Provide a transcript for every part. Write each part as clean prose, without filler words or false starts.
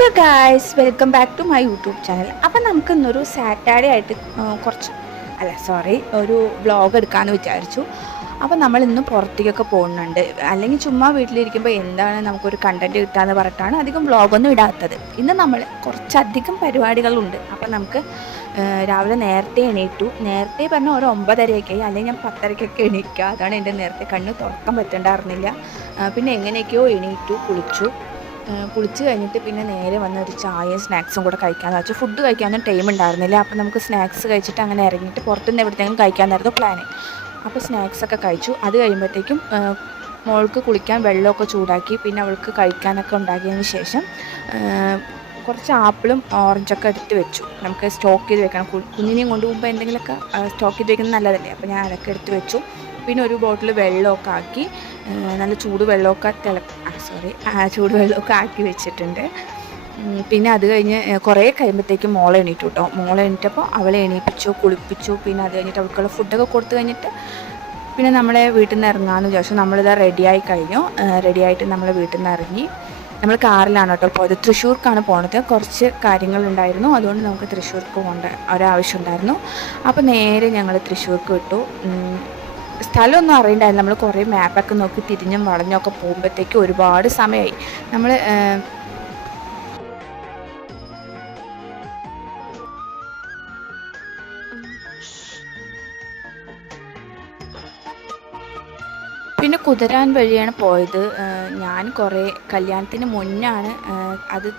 Hello guys, welcome back to my YouTube channel. അപ്പം നമുക്കിന്നൊരു Saturday ആയിട്ട് ഒരു വ്ളോഗ് എടുക്കാമെന്ന് വിചാരിച്ചു. അപ്പം നമ്മളിന്ന് പുറത്തേക്കൊക്കെ പോകുന്നുണ്ട്. അല്ലെങ്കിൽ ചുമ്മാ വീട്ടിലിരിക്കുമ്പോൾ എന്താണ് നമുക്കൊരു കണ്ടൻറ്റ് കിട്ടാമെന്ന് പറഞ്ഞിട്ടാണ് അധികം വ്ളോഗൊന്നും ഇടാത്തത്. ഇന്ന് നമ്മൾ കുറച്ചധികം പരിപാടികളുണ്ട്. അപ്പം നമുക്ക് രാവിലെ നേരത്തെ എണീറ്റു. നേരത്തെ പറഞ്ഞാൽ ഒരു 9:30 അല്ലെങ്കിൽ ഞാൻ 10:30 എണീക്കുക. അതാണ് എൻ്റെ നേരത്തെ. കണ്ണ് തുറക്കാൻ പറ്റണ്ടായിരുന്നില്ല. പിന്നെ എങ്ങനെയൊക്കെയോ എണീറ്റു, കുളിച്ച് കഴിഞ്ഞിട്ട് പിന്നെ നേരെ വന്ന് ഒരു ചായയും സ്നാക്സും കൂടെ കഴിക്കാമെന്ന് വെച്ചു. ഫുഡ് കഴിക്കാനൊന്നും ടൈം ഉണ്ടായിരുന്നില്ല. അപ്പോൾ നമുക്ക് സ്നാക്സ് കഴിച്ചിട്ട് അങ്ങനെ ഇറങ്ങിയിട്ട് പുറത്തുനിന്ന് എവിടെയെങ്കിലും കഴിക്കാമെന്നായിരുന്നു പ്ലാന്. അപ്പോൾ സ്നാക്സൊക്കെ കഴിച്ചു. അത് കഴിയുമ്പോഴത്തേക്കും മോൾക്ക് കുളിക്കാൻ വെള്ളമൊക്കെ ചൂടാക്കി. പിന്നെ അവൾക്ക് കഴിക്കാനൊക്കെ ഉണ്ടാക്കിയതിന് ശേഷം കുറച്ച് ആപ്പിളും ഓറഞ്ചൊക്കെ എടുത്ത് വെച്ചു. നമുക്ക് സ്റ്റോക്ക് ചെയ്ത് വെക്കണം. കുഞ്ഞിനെയും കൊണ്ടുപോകുമ്പോൾ എന്തെങ്കിലുമൊക്കെ സ്റ്റോക്ക് ചെയ്ത് വെക്കുന്നത് നല്ലതല്ലേ. അപ്പോൾ ഞാൻ അതൊക്കെ എടുത്ത് വെച്ചു. പിന്നെ ഒരു ബോട്ടിൽ വെള്ളമൊക്കെ ആക്കി, നല്ല ചൂടുവെള്ളമൊക്കെ ആക്കി വെച്ചിട്ടുണ്ട്. പിന്നെ അത് കഴിഞ്ഞ് കുറേ കഴിയുമ്പോഴത്തേക്കും മോളെ എണീറ്റു കേട്ടോ. മോളെ എണീറ്റപ്പോൾ അവളെ എണീപ്പിച്ചു, കുളിപ്പിച്ചു. പിന്നെ അത് കഴിഞ്ഞിട്ട് അവൾക്കുള്ള ഫുഡൊക്കെ കൊടുത്തു കഴിഞ്ഞിട്ട് പിന്നെ നമ്മളെ വീട്ടിൽ നിന്ന് ഇറങ്ങാമെന്ന് വിചാരിച്ചു. നമ്മളിതാ റെഡിയായി കഴിഞ്ഞു. റെഡിയായിട്ട് നമ്മൾ വീട്ടിൽ നിന്ന് ഇറങ്ങി. നമ്മൾ കാറിലാണ് കേട്ടോ പോയത്. തൃശ്ശൂർക്കാണ് പോണത്. കുറച്ച് കാര്യങ്ങളുണ്ടായിരുന്നു, അതുകൊണ്ട് നമുക്ക് തൃശ്ശൂർക്ക് പോകേണ്ട ഒരാവശ്യം ഉണ്ടായിരുന്നു. അപ്പോൾ നേരെ ഞങ്ങൾ തൃശ്ശൂർക്ക് വിട്ടു. സ്ഥലമൊന്നും അറിയണ്ടായിരുന്നു. നമ്മൾ കുറേ മാപ്പൊക്കെ നോക്കി തിരിഞ്ഞും വളഞ്ഞൊക്കെ പോകുമ്പോഴത്തേക്ക് ഒരുപാട് സമയമായി. നമ്മൾ പിന്നെ കുതിരാൻ വഴിയാണ് പോയത്. ഞാൻ കുറേ കല്യാണത്തിന് മുന്നാണ് അത്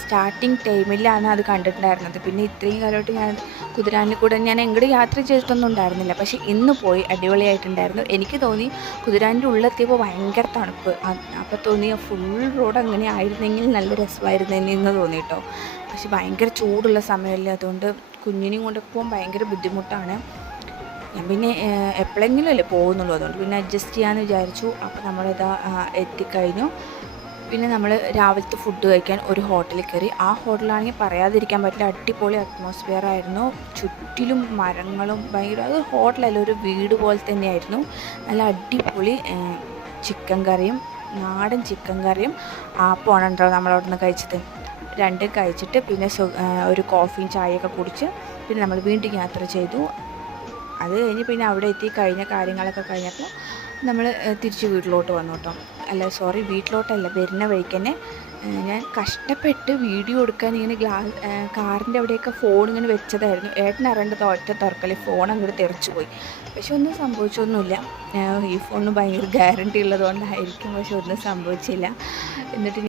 സ്റ്റാർട്ടിങ് ടൈമിലാണ് അത് കണ്ടിട്ടുണ്ടായിരുന്നത്. പിന്നെ ഇത്രയും കാലമായിട്ട് ഞാൻ കുതിരാനിൽ കൂടെ ഞാൻ എങ്ങോട്ട് യാത്ര ചെയ്തിട്ടൊന്നും ഉണ്ടായിരുന്നില്ല. പക്ഷേ ഇന്ന് പോയി അടിപൊളിയായിട്ടുണ്ടായിരുന്നു. എനിക്ക് തോന്നി കുതിരാനിൻ്റെ ഉള്ളെത്തിയപ്പോൾ ഭയങ്കര തണുപ്പ്. അപ്പോൾ തോന്നി ഫുൾ റോഡ് അങ്ങനെ ആയിരുന്നെങ്കിൽ നല്ല രസമായിരുന്നെന്ന് തോന്നി കേട്ടോ. പക്ഷെ ഭയങ്കര ചൂടുള്ള സമയമല്ലേ, അതുകൊണ്ട് കുഞ്ഞിനെയും കൊണ്ട് പോകാൻ ഭയങ്കര ബുദ്ധിമുട്ടാണ്. ഞാൻ പിന്നെ എപ്പോഴെങ്കിലും അല്ലേ പോകുന്നുള്ളൂ, അതുകൊണ്ട് പിന്നെ അഡ്ജസ്റ്റ് ചെയ്യാമെന്ന് വിചാരിച്ചു. അപ്പോൾ നമ്മളിതാ എത്തിക്കഴിഞ്ഞു. പിന്നെ നമ്മൾ രാവിലത്തെ ഫുഡ് കഴിക്കാൻ ഒരു ഹോട്ടലിൽ കയറി. ആ ഹോട്ടലാണെങ്കിൽ പറയാതിരിക്കാൻ പറ്റില്ല, അടിപൊളി അറ്റ്മോസ്ഫിയർ ആയിരുന്നു. ചുറ്റിലും മരങ്ങളും ഭയങ്കര, അത് ഹോട്ടലല്ല ഒരു വീട് പോലെ തന്നെയായിരുന്നു. നല്ല അടിപൊളി ചിക്കൻ കറിയും നാടൻ ചിക്കൻ കറിയും ആപ്പമാണ് ഉണ്ടോ നമ്മളവിടെ നിന്ന് കഴിച്ചത്. രണ്ടും കഴിച്ചിട്ട് പിന്നെ ഒരു കോഫിയും ചായയൊക്കെ കുടിച്ച് പിന്നെ നമ്മൾ വീണ്ടും യാത്ര ചെയ്തു. അത് കഴിഞ്ഞ് പിന്നെ അവിടെ എത്തി കഴിഞ്ഞ കാര്യങ്ങളൊക്കെ കഴിഞ്ഞപ്പോൾ നമ്മൾ തിരിച്ച് വീട്ടിലോട്ട് വന്നു കേട്ടോ. വീട്ടിലോട്ടല്ല, വരുന്ന വഴിക്ക് തന്നെ ഞാൻ കഷ്ടപ്പെട്ട് വീഡിയോ എടുക്കാൻ ഇങ്ങനെ കാറിൻ്റെ അവിടെയൊക്കെ ഫോൺ ഇങ്ങനെ വെച്ചതായിരുന്നു. ഏട്ടനറിയേണ്ടത് ഒറ്റ തുറക്കൽ ഫോൺ അങ്ങോട്ട് തെറിച്ചു പോയി. പക്ഷെ ഒന്നും സംഭവിച്ചൊന്നുമില്ല. ഈ ഫോണിന് ഭയങ്കര ഗ്യാരണ്ടി ഉള്ളതുകൊണ്ടായിരിക്കും, പക്ഷെ ഒന്നും സംഭവിച്ചില്ല. എന്നിട്ട്